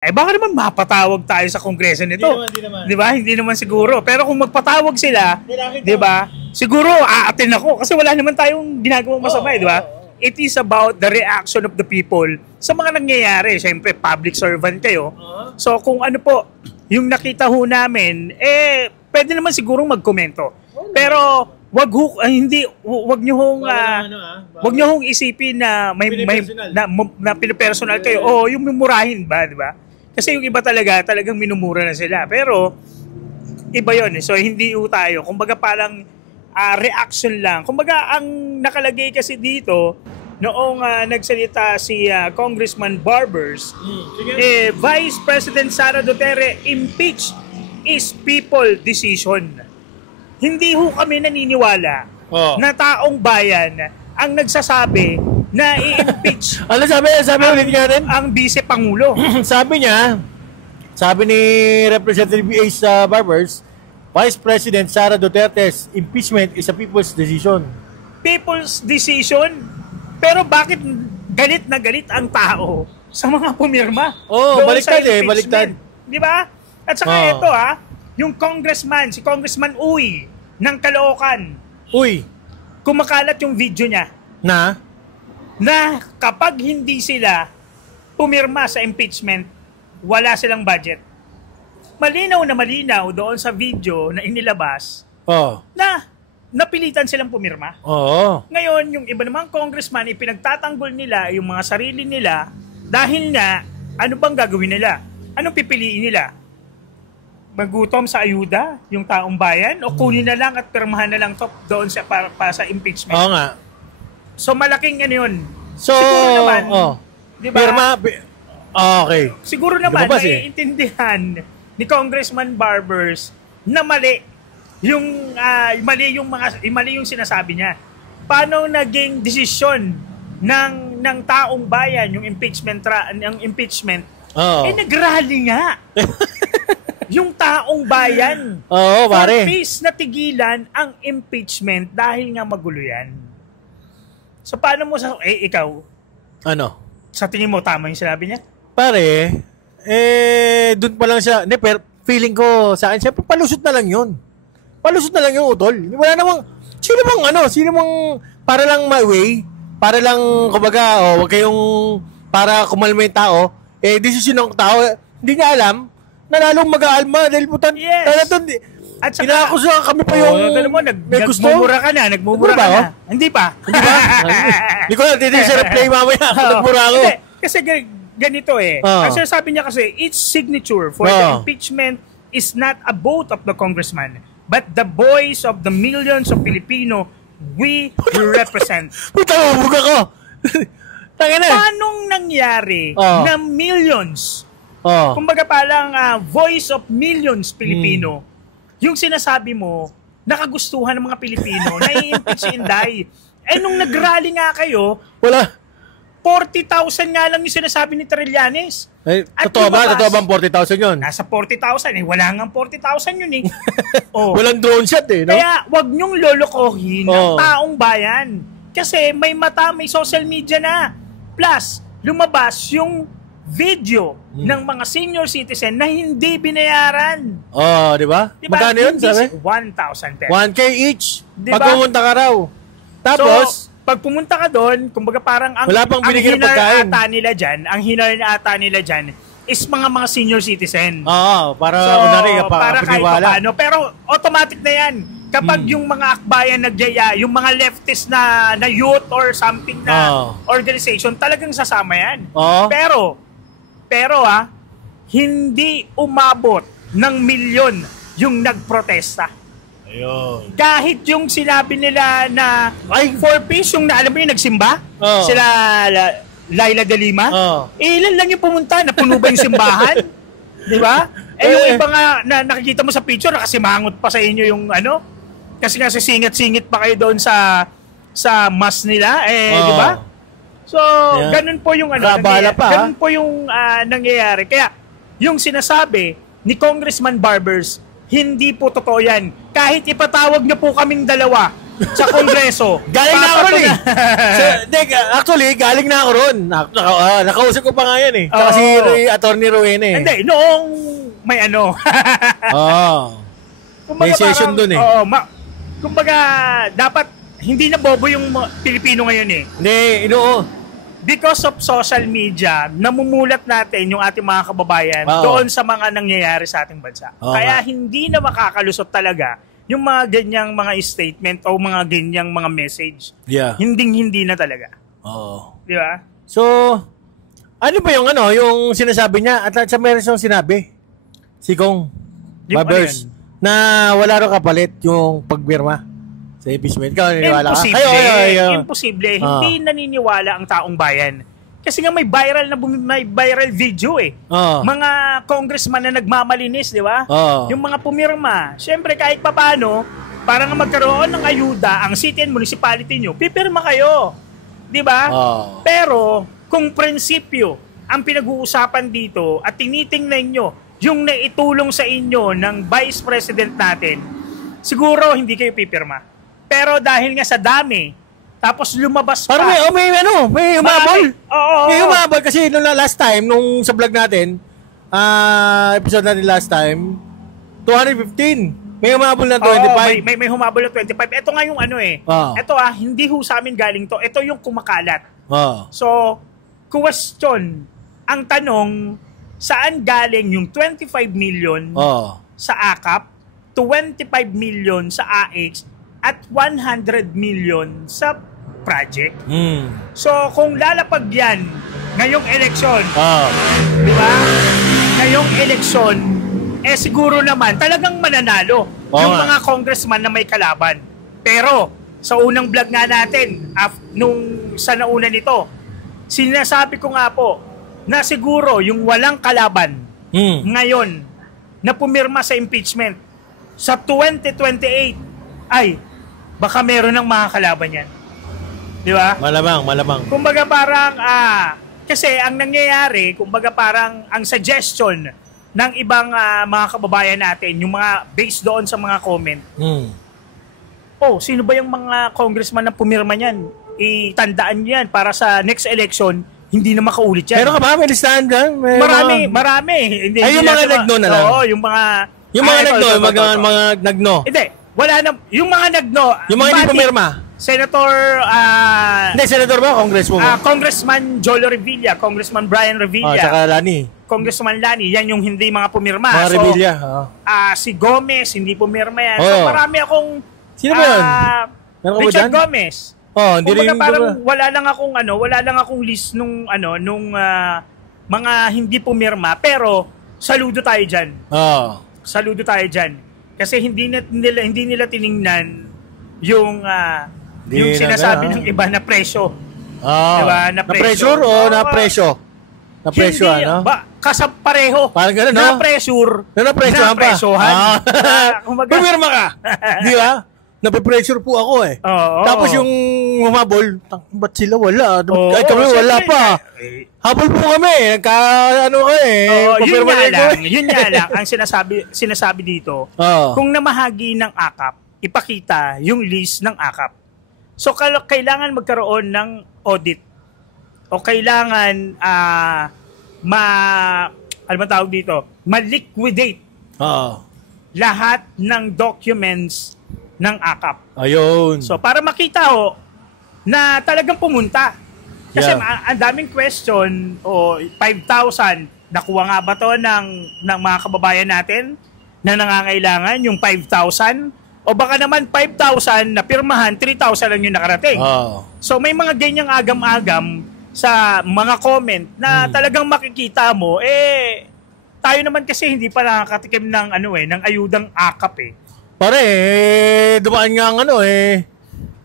Baka naman mapatawag tayo sa kongreso nito. Hindi naman. Di ba? Hindi naman siguro. Pero kung magpatawag sila, di ba? Siguro aatin ako kasi wala naman tayong ginagawang masama, di ba? It is about the reaction of the people sa mga nangyayari. Siyempre, public servant kayo. So, kung ano po, yung nakita ho namin, pwede naman siguro magkomento. Pero, wag niyo hong isipin na na pinipersonal kayo o yung mumurahin ba, di ba? Kasi yung iba talagang minumura na sila. Pero iba 'yon. So hindi tayo. Kumbaga parang reaction lang. Kumbaga ang nakalagay kasi dito noong nagsalita si Congressman Barbers, Vice President Sara Duterte impeach is people decision. Hindi ho kami naniniwala na taong bayan ang nagsasabi na i-impeach. Ano sabi ulit natin? Ang vice-pangulo. Sabi ni Representative Ace Barbers, Vice President Sara Duterte's impeachment is a people's decision. People's decision? Pero bakit galit na galit ang tao sa mga pumirma? Baliktad baliktad. Di ba? At saka ito yung congressman, si Congressman Uy ng Caloocan. Uy, kumakalat yung video niya na kapag hindi sila pumirma sa impeachment, wala silang budget. Malinaw na malinaw doon sa video na inilabas na napilitan silang pumirma. Ngayon, yung iba namang congressman, ipinagtatanggol nila yung mga sarili nila dahil nga, ano bang gagawin nila? Anong pipiliin nila? Magutom sa ayuda yung taong bayan o kunin na lang at pirmahan na lang to doon para sa impeachment? Oo nga. So malaking ano yun. So, siguro naman, di ba? Okay. Siguro naman, naiintindihan ni Congressman Barbers na mali yung mali yung sinasabi niya. Paano naging desisyon ng taong bayan yung impeachment nagrally nga. Yung taong bayan. Pare. For peace na tigilan ang impeachment dahil nga magulo yan. So paano mo ikaw? Ano? Sa tingin mo tama yung sinabi niya? Pare, doon pa lang siya. Pero feeling ko sa akin, siyempre palusot na lang yun. Palusot na lang yung utol. Wala namang, sino bang para lang ma-way, para lang, kumbaga, wag kayong, para kumalma yung tao, desisyon ng tao, hindi niya alam, na lalong mag-aalma dahil putan. Yes. At saka, inakusuhan kami pa yung nagmumura ka na. Hindi pa. Hindi ko na titigil sa replay mamaya. Nagmura ako. Kasi ganito Kasi sabi niya kasi, each signature for the impeachment is not a vote of the congressman, but the voice of the millions of Filipino we represent. Puta, buga ko. Paanong nangyari na millions? Kumbaga palang voice of millions Filipino. Yung sinasabi mo, nakagustuhan ng mga Pilipino, nai-impeach si Inday. Nung nag-rally nga kayo, wala. 40,000 nga lang yung sinasabi ni Trillanes. Totoo ba? Totoo bang 40,000 yun? Nasa 40,000 wala nga 40,000 yun Walang drone shot no? Kaya wag nyong lolokohin ng taong bayan. Kasi may social media na. Plus, lumabas yung video ng mga senior citizen na hindi binayaran. Di ba? Magkano yun, sabi? 1,000 pesos. 1K each. Diba? Pag pumunta ka raw. Tapos, pag pumunta ka doon, kumbaga parang ang hinar ata nila dyan is mga senior citizen. Para para kahit paano. Pero automatic na yan. Kapag yung mga akbayan nagyaya, yung mga leftist na youth or something na organization, talagang sasama yan. Pero hindi umabot ng milyon yung nagprotesta. Ayun. Kahit yung sinabi nila na for peace, yung alam mo yung nagsimba? Sila Laila de Lima? Ilan lang yung pumunta? Napuno ba yung simbahan? Di ba? Yung iba nga na nakikita mo sa picture, nakasimangot pa sa inyo yung kasi nga singit-singit pa kayo doon sa mass nila. Di ba? So, ganun po yung ganun po yung nangyayari. Kaya, yung sinasabi ni Congressman Barbers, hindi po totoo yan. Kahit ipatawag niyo po kaming dalawa sa Kongreso. Galing na ako ron eh. Actually, galing na ako ron. Nakausap ko pa nga yan eh. Tsaka si Atty. Rowena eh. Hindi, noong may ano. May session dun eh. Kumbaga, dapat hindi na bobo yung Pilipino ngayon eh. Hindi, Because of social media, namumulat natin yung ating mga kababayan doon sa mga nangyayari sa ating bansa. Kaya hindi na makakalusot talaga yung mga ganyang mga statement o mga ganyang mga message. Yeah. Hindi na talaga. Di ba? So, ano ba yung sinasabi niya? At sa meron siyang sinabi, si Kong Babers, na wala rin kapalit yung pagpirma sa impeachment. Ikaw, naniniwala ka? Imposible. Hindi naniniwala ang taong bayan. Kasi nga may viral video eh. Mga congressman na nagmamalinis, di ba? Yung mga pumirma. Siyempre, kahit papano, para nga magkaroon ng ayuda ang city and municipality nyo, pipirma kayo. Di ba? Pero, kung prinsipyo ang pinag-uusapan dito at tinitingnan nyo yung naitulong sa inyo ng Vice President natin, siguro hindi kayo pipirma. Pero dahil nga sa dami, tapos lumabas pa. Parang may humabol. Oo. May humabol kasi nung last time, nung sa vlog natin, episode natin last time, 215. May humabol ng 25. May humabol ng 25. Ito nga yung Ito hindi ho sa amin galing to. Ito yung kumakalat. So, question. Ang tanong, saan galing yung 25 million sa AKAP, 25 million sa AX, at 100 million sa project. So, kung lalapag yan ngayong eleksyon, di ba? Ngayong eleksyon, siguro naman, talagang mananalo yung mga congressman na may kalaban. Pero, sa unang vlog nga natin, sa nauna nito, sinasabi ko nga po, na siguro yung walang kalaban ngayon na pumirma sa impeachment sa 2028 ay baka meron ng mga kalaban yan. Di ba? Malamang. Kumbaga parang, kasi ang nangyayari, kumbaga parang ang suggestion ng ibang mga kababayan natin, yung mga based doon sa mga comment, sino ba yung mga congressman na pumirma niyan? Itandaan yan para sa next election, hindi na makaulit yan. Pero ka ba? May listahan dyan? Marami. Hindi, yung mga nagno na lang? Oo, yung mga... Yung mga nagno. Hindi. Wala na, yung mga nagno. Yung mga hindi pumirma. Senator, hindi, Senator ba? Congressman ba? Congressman Jolo Revilla, Congressman Brian Revilla. Tsaka Lani. Congressman Lani, yan yung hindi mga pumirma. Mga Revilla. Si Gomez, hindi pumirma yan. So marami akong... Sino ba yun? Richard Gomez. Hindi rin parang wala lang akong list nung mga hindi pumirma, pero saludo tayo diyan. Saludo tayo diyan. Kasi hindi nila tiningnan yung sinasabi ng iba na presyo. Diba? Na pressure o na presyo? Na presyo, ano? Pareho. Parang gano'n, no? Na pressure. Na presyohan. Pumirma ka. Di ba? Nape-pressure po ako eh. Tapos yung humabol, ba't sila wala? Kahit kami wala pa. Habol po kami. Yun nga lang. Ang sinasabi dito, kung namahagi ng AKAP, ipakita yung list ng AKAP. So, kailangan magkaroon ng audit. O kailangan ma-liquidate lahat ng documents ng AKAP. Ayun. So, para makita na talagang pumunta. Kasi ang daming question, 5,000, nakuha nga ba to ng mga kababayan natin na nangangailangan yung 5,000? O baka naman 5,000 na pirmahan, 3,000 lang yung nakarating. So, may mga ganyang agam-agam sa mga comment na talagang makikita mo, tayo naman kasi hindi pa nakakatikim ng ng ayudang AKAP eh. Pare, dumaan nga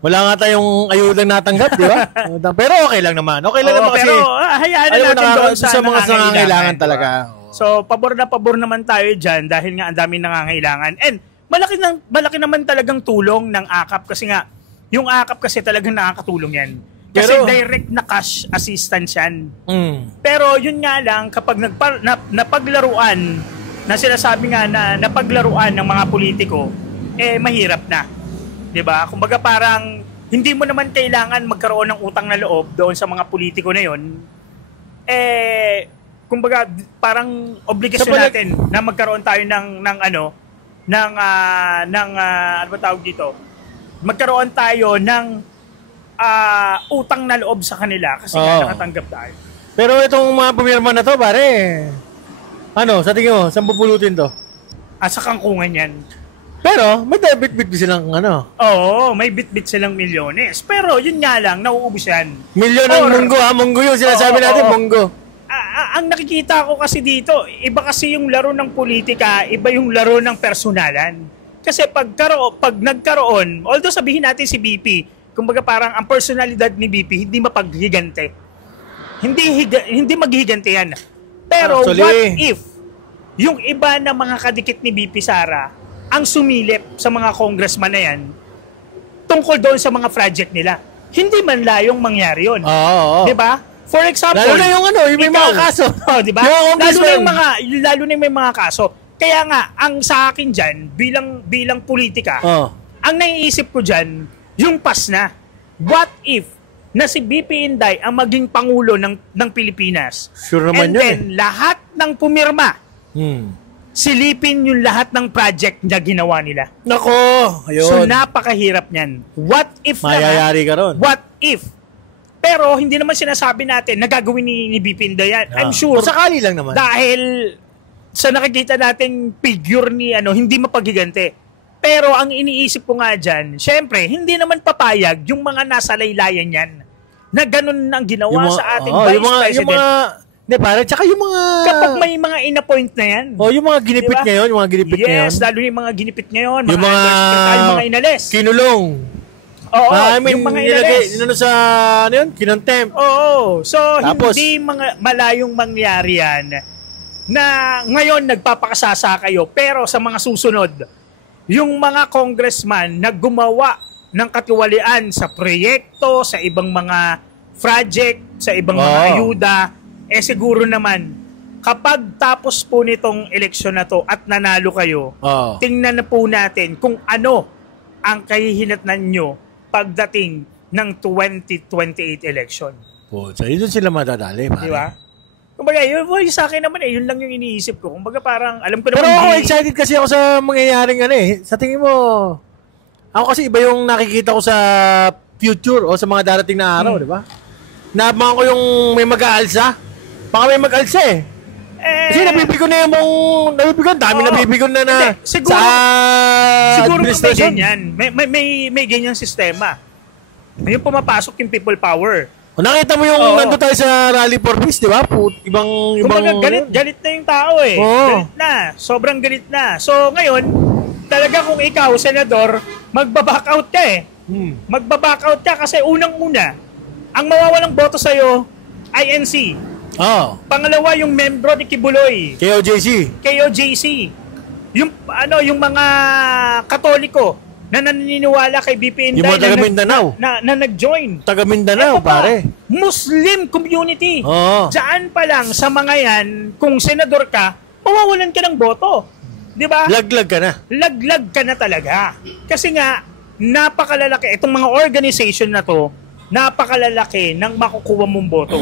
wala nga tayong ayudang natanggap, di ba? Pero okay lang naman. Okay lang naman kasi. Pero hayaan na natin doon sa mga nangangailangan talaga. So, pabor na pabor naman tayo dyan dahil nga ang daming nangangailangan. And malaki naman talagang tulong ng AKAP kasi nga, yung AKAP kasi talagang nakakatulong yan. Kasi direct na cash assistance yan. Pero yun nga lang, kapag napaglaruan, na sinasabi nga na napaglaruan ng mga politiko, mahirap na. 'Di ba? Kumbaga parang hindi mo naman kailangan magkaroon ng utang na loob doon sa mga politiko na 'yon. Kumbaga parang obligasyon natin na magkaroon tayo ng ano ba tawag dito? Magkaroon tayo ng utang na loob sa kanila kasi nga nakatanggap tayo. Pero itong mga pumirma na to, pare, sa tingin mo, saan pupulutin to? Sa kangkungan yan. Pero, may bit-bit silang Oo, may bit-bit silang milyones. Pero, yun nga lang, nauubos yan. Milyon ang munggo, munggo yung sinasabi natin, munggo. Ang nakikita ko kasi dito, iba kasi yung laro ng politika, iba yung laro ng personalan. Kasi pag nagkaroon, although sabihin natin si BP, kumbaga parang ang personalidad ni BP, hindi mapaghigante. Hindi maghigante yan. Pero, actually, what if yung iba na mga kadikit ni BP Sara ang sumilip sa mga congressman na yan tungkol doon sa mga project nila. Hindi man layong mangyari yun. Diba? For example, lalo na yung may mga kaso. Diba? Lalo na yung may mga kaso. Kaya nga, ang sa akin dyan, bilang politika, ang naiisip ko dyan, yung pas na. What if na si BP Inday ang maging pangulo ng Pilipinas? Sure naman and then, lahat ng pumirma, silipin yung lahat ng project na ginawa nila. Nako, ayun. So, napakahirap niyan. What if mayayari ka ron. What if? Pero, hindi naman sinasabi natin na gagawin ni BP Inday yan. I'm sure. Sakali lang naman. Dahil sa nakikita natin figure ni hindi mapaghigante. Pero, ang iniisip ko nga dyan, syempre, hindi naman papayag yung mga nasa laylayan yan na ganun ang ginawa sa ating Vice President. Hindi, pare, tsaka yung mga... Kapag may mga in-appoint na yan. Yung mga ginipit ngayon, Yes, lalo yung mga ginipit ngayon. Yung mga inales. Kinulong. Oo, yung mga inales. Sa, kinontempt. Oo. So, tapos, hindi malayong mangyari yan na ngayon nagpapakasasa kayo. Pero sa mga susunod, yung mga congressman na gumawa ng katiwalian sa proyekto, sa ibang mga project, sa ibang mga ayuda, siguro naman, kapag tapos po nitong eleksyon na to at nanalo kayo, tingnan na po natin kung ano ang kahihinatnan nyo pagdating ng 2028 election. So, yun sila madadali. Diba? Kumbaga, yun sa akin naman yun lang yung iniisip ko. Kumbaga parang, alam ko naman. Pero ako excited kasi ako sa mangyayaring Sa tingin mo, ako kasi iba yung nakikita ko sa future o sa mga darating na araw, di ba? Naabangan ko yung may mag-aalsa. Baka may mag-alsa kasi nabibigon na dami nabibigon na siguro, sa administration. May ganyan sistema. Yung pumapasok yung people power. Nakita mo yung nandun tayo sa Rally for Peace, di ba? Ibang galit na yung tao Galit na. Sobrang galit na. So ngayon, talaga kung ikaw, senador, magbaback out ka Magbaback out ka kasi unang-una, ang mawawalang boto sa'yo, INC. Pangalawa yung membro ni Kibuloy. KOJC. Yung mga Katoliko na naniniwala kay BP Inday. Yung mga taga Mindanao. Na nag-join. Taga Mindanao, pare. Muslim community. Diyan pa lang sa mga yan, kung senador ka, mawawalan ka ng boto. Di ba? Laglag ka na. Laglag ka na talaga. Kasi nga, napakalalaki. Itong mga organization na to, napakalalaki ng makukuha mong boto.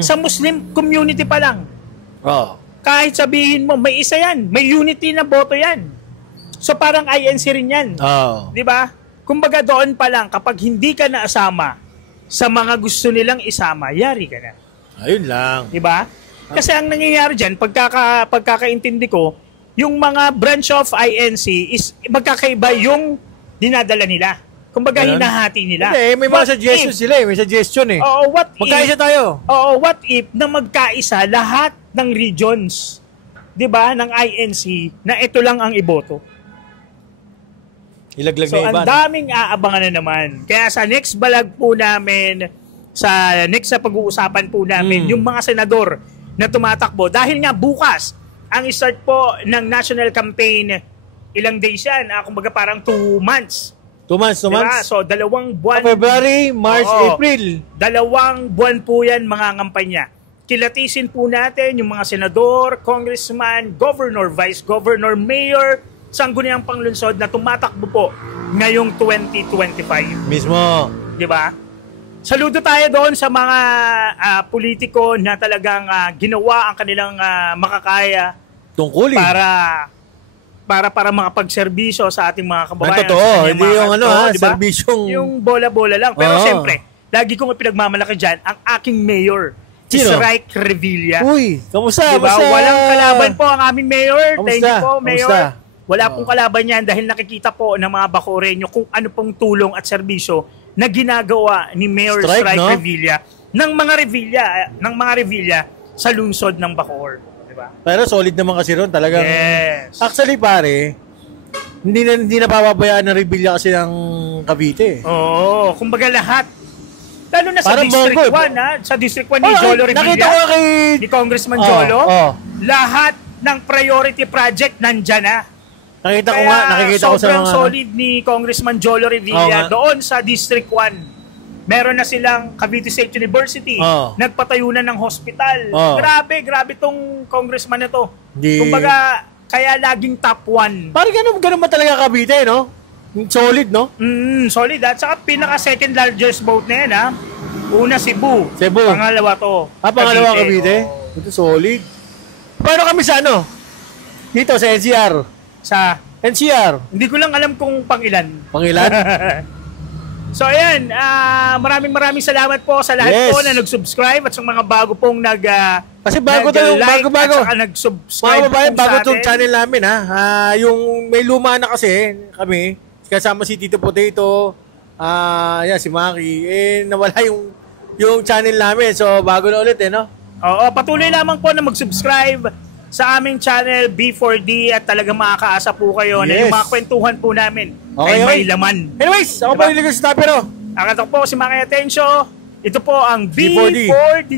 Sa Muslim community pa lang. Kahit sabihin mo, may isa yan. May unity na boto yan. So parang INC rin yan. Di ba? Kumbaga doon pa lang, kapag hindi ka naasama sa mga gusto nilang isama, yari ka na. Ayun lang. Di ba? Kasi ang nangyayari dyan, pagkakaintindi ko, yung mga branch of INC is magkakaiba yung dinadala nila. Kumbaga, hinahati nila. Hindi, may mga suggestions sila May suggestion magkaisa tayo. What if na magkaisa lahat ng regions, di ba, ng INC, na ito lang ang iboto? Ilaglag so, ang daming aabangan na naman. Kaya sa next balag po namin, sa next na pag-uusapan po namin, yung mga senador na tumatakbo. Dahil nga bukas, ang start po ng national campaign, ilang days yan? Kumbaga parang 2 months. 2 months. So, 2 buwan. February, March, April. 2 buwan po yan mga ngampanya. Kilatisin po natin yung mga senador, congressman, governor, vice governor, mayor, sangguniang panglungsod na tumatakbo po ngayong 2025. Mismo. Di ba? Saludo tayo doon sa mga politiko na talagang ginawa ang kanilang makakaya Tungkulin. para makapagserbisyo sa ating mga kababayan. Totoo, sa kanyang hindi mga yung kanto, diba? serbisyong... Yung bola-bola lang. Pero Oo. siyempre, lagi kong ipinagmamalaki dyan, ang aking mayor, si Sino? Sraik Revilla. Uy, kamusta? Diba? Kamusta? Walang kalaban po ang aming mayor. Kamusta? Thank you po, mayor. Kamusta? Wala pong kalaban yan dahil nakikita po ng mga Bacoreño kung ano pong tulong at serbisyo na ginagawa ni Mayor Strike, Strike no? Revilla ng mga Revilla sa lungsod ng Bacoor. Diba? Pero solid naman kasi ron, talagang... Yes. Actually, pare, hindi na papabayaan ng Revilla kasi ng Cavite. Oo, kumbaga lahat. Lalo na sa Parang District Bongo. 1, ha? Sa District 1 ni Jolo Revilla, Nakita ko kay... ni Congressman Oo, Jolo, oo. lahat ng priority project nandyan na. Nakita ko nga, nakikita ko sa sobrang mga... solid ni Congressman Jolo Oo Revilla nga. doon sa District 1. Meron na silang Cavite State University. Oo. Nagpatayo na ng hospital. Oo. Grabe tong congressman na to. Di- Kumbaga, kaya laging top 1. Parang ganun ba talaga Cavite, no? Solid, no? Solid at saka pinaka second largest vote na yan ha. Una Cebu. Cebu. Pangalawa to. Pangalawa Cavite? Oo. Ito solid. Paano kami sa ano? Dito sa NCR. Sa, NCR. hindi ko lang alam kung pangilan. Pangilan? So ayan, maraming salamat po sa lahat Yes. po na nag-subscribe at sa mga bago pong Kasi bago tayo, nag-like bago. at saka nag-subscribe Mga babae, po bago sa itong atin. channel namin, ha? Yung may luma na kasi, kami, kasama si Tito Potato, yan, si Maki, nawala yung channel namin. So, bago na ulit, no? Oo, patuloy lamang po na mag-subscribe sa aming channel B4D at talagang makakaasa po kayo na Yes. yung mga kwentuhan po namin Okay, ay may okay. laman. Anyways, ako Diba? pa niligas si Tapero. Ang atak po si Maki Atensyo. Ito po ang B4D. B4D.